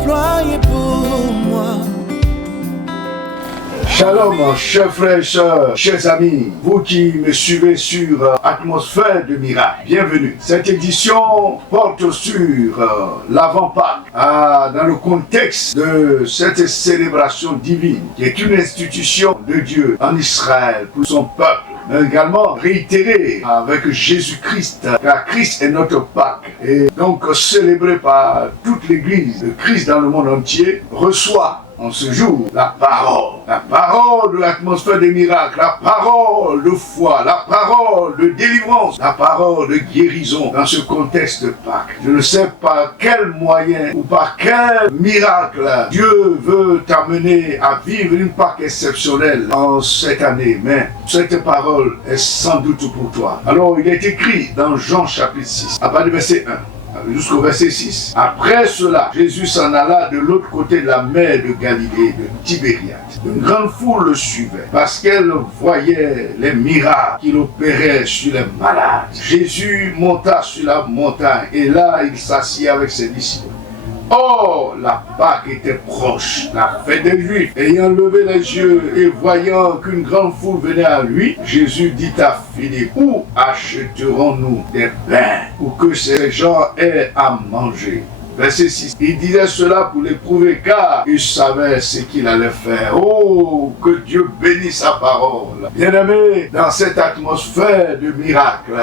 déployé pour moi. Shalom, chers frères et sœurs, chers amis, vous qui me suivez sur Atmosphère de Miracle, bienvenue. Cette édition porte sur l'avant-Pâques, dans le contexte de cette célébration divine, qui est une institution de Dieu en Israël pour son peuple. Mais également réitéré avec Jésus-Christ, car Christ est notre Pâques. Et donc célébré par toute l'Église, le Christ dans le monde entier reçoit en ce jour la parole de l'atmosphère des miracles, la parole de foi, la parole de délivrance, la parole de guérison dans ce contexte de Pâques. Je ne sais par quel moyen ou par quel miracle Dieu veut t'amener à vivre une Pâques exceptionnelle en cette année, mais cette parole est sans doute pour toi. Alors il est écrit dans Jean chapitre 6, à partir du verset 1. Jusqu'au verset 6. Après cela, Jésus s'en alla de l'autre côté de la mer de Galilée, de Tibériade. Une grande foule le suivait, parce qu'elle voyait les miracles qu'il opérait sur les malades. Jésus monta sur la montagne, et là, il s'assit avec ses disciples. Or, la Pâque était proche, la fête des Juifs. Ayant levé les yeux et voyant qu'une grande foule venait à lui, Jésus dit à Philippe, où achèterons-nous des pains pour que ces gens aient à manger? Verset 6. Il disait cela pour l'éprouver, car il savait ce qu'il allait faire. Oh, que Dieu bénisse sa parole. Bien-aimé, dans cette atmosphère de miracle,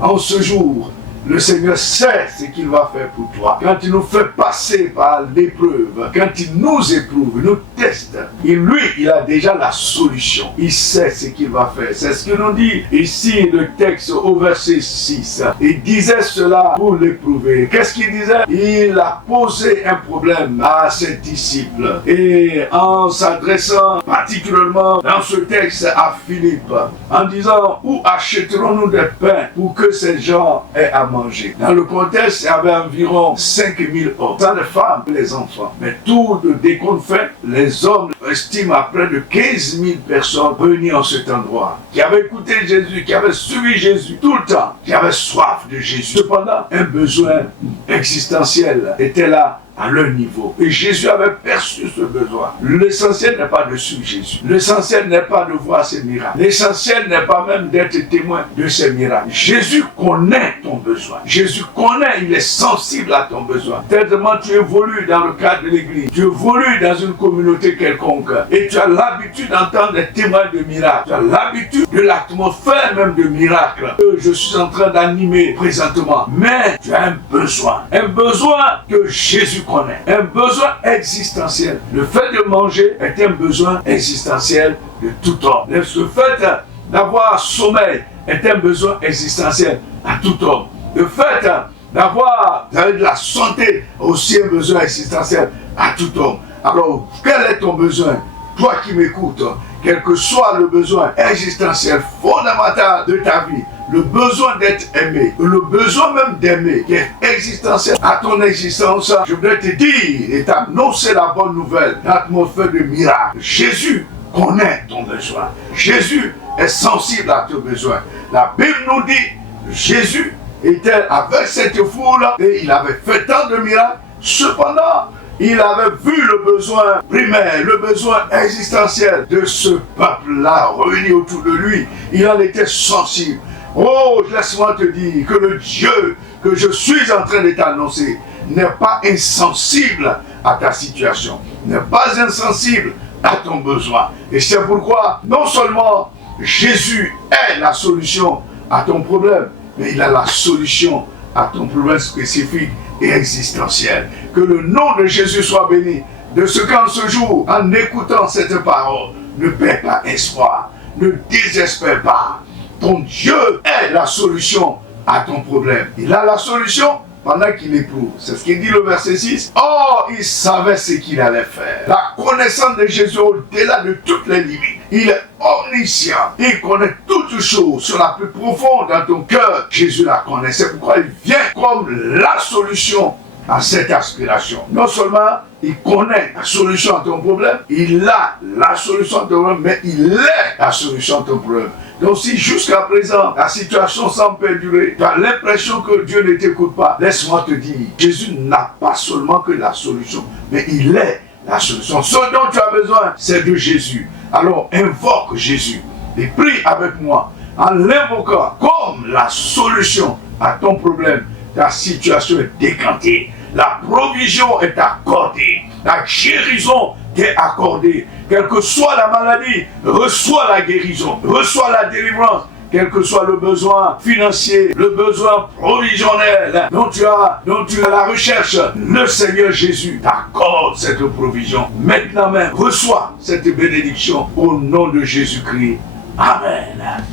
en ce jour, le Seigneur sait ce qu'il va faire pour toi. Quand il nous fait passer par l'épreuve, quand il nous éprouve, nous teste, il a déjà la solution. Il sait ce qu'il va faire. C'est ce que nous dit ici le texte au verset 6. Il disait cela pour l'éprouver. Qu'est-ce qu'il disait? Il a posé un problème à ses disciples. Et en s'adressant particulièrement dans ce texte à Philippe, en disant, où achèterons-nous des pains pour que ces gens aient à manger. Dans le contexte, il y avait environ 5000 hommes, sans les femmes et les enfants. Mais tout le décompte fait, les hommes estiment à près de 15 000 personnes réunies en cet endroit, qui avaient écouté Jésus, qui avaient suivi Jésus tout le temps, qui avaient soif de Jésus. Cependant, un besoin existentiel était là à leur niveau. Et Jésus avait perçu ce besoin. L'essentiel n'est pas de suivre Jésus. L'essentiel n'est pas de voir ses miracles. L'essentiel n'est pas même d'être témoin de ses miracles. Jésus connaît ton besoin. Jésus connaît, il est sensible à ton besoin. Tellement tu évolues dans le cadre de l'église. Tu évolues dans une communauté quelconque. Et tu as l'habitude d'entendre des témoins de miracles. Tu as l'habitude de l'atmosphère même de miracles que je suis en train d'animer présentement. Mais tu as un besoin. Un besoin que Jésus connaît. Un besoin existentiel. Le fait de manger est un besoin existentiel de tout homme. Le fait d'avoir sommeil est un besoin existentiel à tout homme. Le fait d'avoir de la santé est aussi un besoin existentiel à tout homme. Alors, quel est ton besoin? Toi qui m'écoutes, quel que soit le besoin existentiel fondamental de ta vie, le besoin d'être aimé, le besoin même d'aimer, qui est existentiel à ton existence, je voudrais te dire et t'annoncer la bonne nouvelle, l'atmosphère de miracle. Jésus connaît ton besoin. Jésus est sensible à tes besoins. La Bible nous dit, Jésus était avec cette foule et il avait fait tant de miracles. Cependant, il avait vu le besoin primaire, le besoin existentiel de ce peuple-là réuni autour de lui. Il en était sensible. Oh, laisse-moi te dire que le Dieu que je suis en train de t'annoncer n'est pas insensible à ta situation, n'est pas insensible à ton besoin. Et c'est pourquoi, non seulement Jésus est la solution à ton problème, mais il a la solution à ton problème spécifique et existentiel. Que le nom de Jésus soit béni. De ce qu'en ce jour, en écoutant cette parole, ne perds pas espoir, ne désespère pas. Ton Dieu est la solution à ton problème. Il a la solution pendant qu'il éprouve. C'est ce qu'il dit le verset 6. Or, il savait ce qu'il allait faire. La connaissance de Jésus au-delà de toutes les limites. Il est omniscient. Il connaît toutes choses sur la plus profonde dans ton cœur. Jésus la connaît. C'est pourquoi il vient comme la solution à cette aspiration. Non seulement il connaît la solution à ton problème, il a la solution à ton problème, mais il est la solution à ton problème. Donc si jusqu'à présent, la situation semble perdurer, tu as l'impression que Dieu ne t'écoute pas, laisse-moi te dire, Jésus n'a pas seulement que la solution, mais il est la solution. Ce dont tu as besoin, c'est de Jésus. Alors invoque Jésus et prie avec moi en l'invoquant comme la solution à ton problème. Ta situation est décantée. La provision est accordée. La guérison t'est accordée. Quelle que soit la maladie, reçois la guérison, reçois la délivrance. Quel que soit le besoin financier, le besoin provisionnel dont tu as la recherche, le Seigneur Jésus t'accorde cette provision. Maintenant même, reçois cette bénédiction au nom de Jésus-Christ. Amen.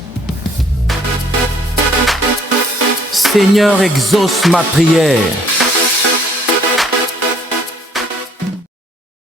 Seigneur, exauce ma prière.